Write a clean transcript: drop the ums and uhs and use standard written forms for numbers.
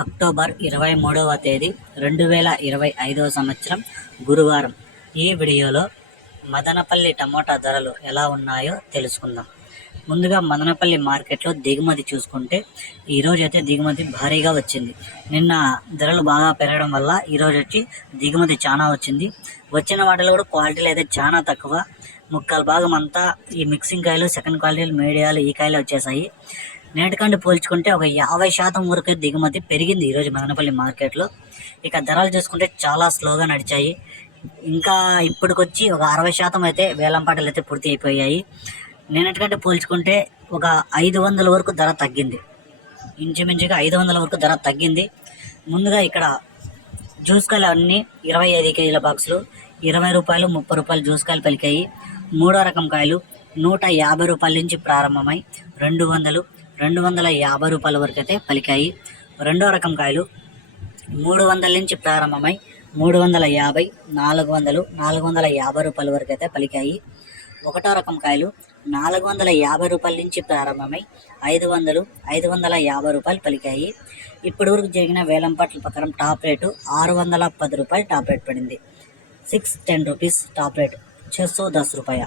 October 23వ తేదీ 2025వ సంవత్సరం గురువారం. ఈ వీడియోలో మదనపల్లి టమోటా ధరలు ఎలా ఉన్నాయో తెలుసుకుందాం. ముందుగా మదనపల్లి మార్కెట్లో దిగుమతి చూసుకుంటే ఈరోజు అయితే దిగుమతి భారీగా వచ్చింది. నిన్న ధరలు బాగా పెరగడం వల్ల ఈరోజు వచ్చి దిగుమతి చాలా వచ్చింది. వచ్చిన వాటిలో కూడా క్వాలిటీలు అయితే చాలా తక్కువ. ముక్కాలు భాగం అంతా ఈ మిక్సింగ్ కాయలు, సెకండ్ క్వాలిటీలు, మీడియాలు ఈ కాయలు వచ్చేసాయి. నేటికంటే పోల్చుకుంటే ఒక 50% వరకు దిగుమతి పెరిగింది ఈరోజు మదనపల్లి మార్కెట్లో. ఇక ధరలు చూసుకుంటే చాలా స్లోగా నడిచాయి. ఇంకా ఇప్పటికొచ్చి ఒక 60% అయితే వేలంపాటలు అయితే పూర్తి అయిపోయాయి. నేనటికంటే పోల్చుకుంటే ఒక 500 వరకు ధర తగ్గింది. ఇంచుమించుగా 500 వరకు ధర తగ్గింది. ముందుగా ఇక్కడ జ్యూస్ కాయలు అన్నీ 25 కేజీల బాక్సులు 20 రూపాయలు, 30 రూపాయలు జ్యూస్ కాయలు పలికాయి. మూడో రకం కాయలు 150 రూపాయల నుంచి ప్రారంభమై 200, 250 రూపాయల వరకు అయితే పలికాయి. రెండో రకం కాయలు 300 నుంచి ప్రారంభమై 350, 400, 450 రూపాయల వరకు అయితే పలికాయి. ఒకటో రకం కాయలు 450 రూపాయల నుంచి ప్రారంభమై 500, 550 రూపాయలు పలికాయి. ఇప్పటి వరకు జరిగిన వేలంపాట్ల ప్రకారం టాప్ రేటు 610 రూపాయలు టాప్ రేట్ పడింది. 610 రూపీస్ టాప్ రేట్, 610 రూపాయ.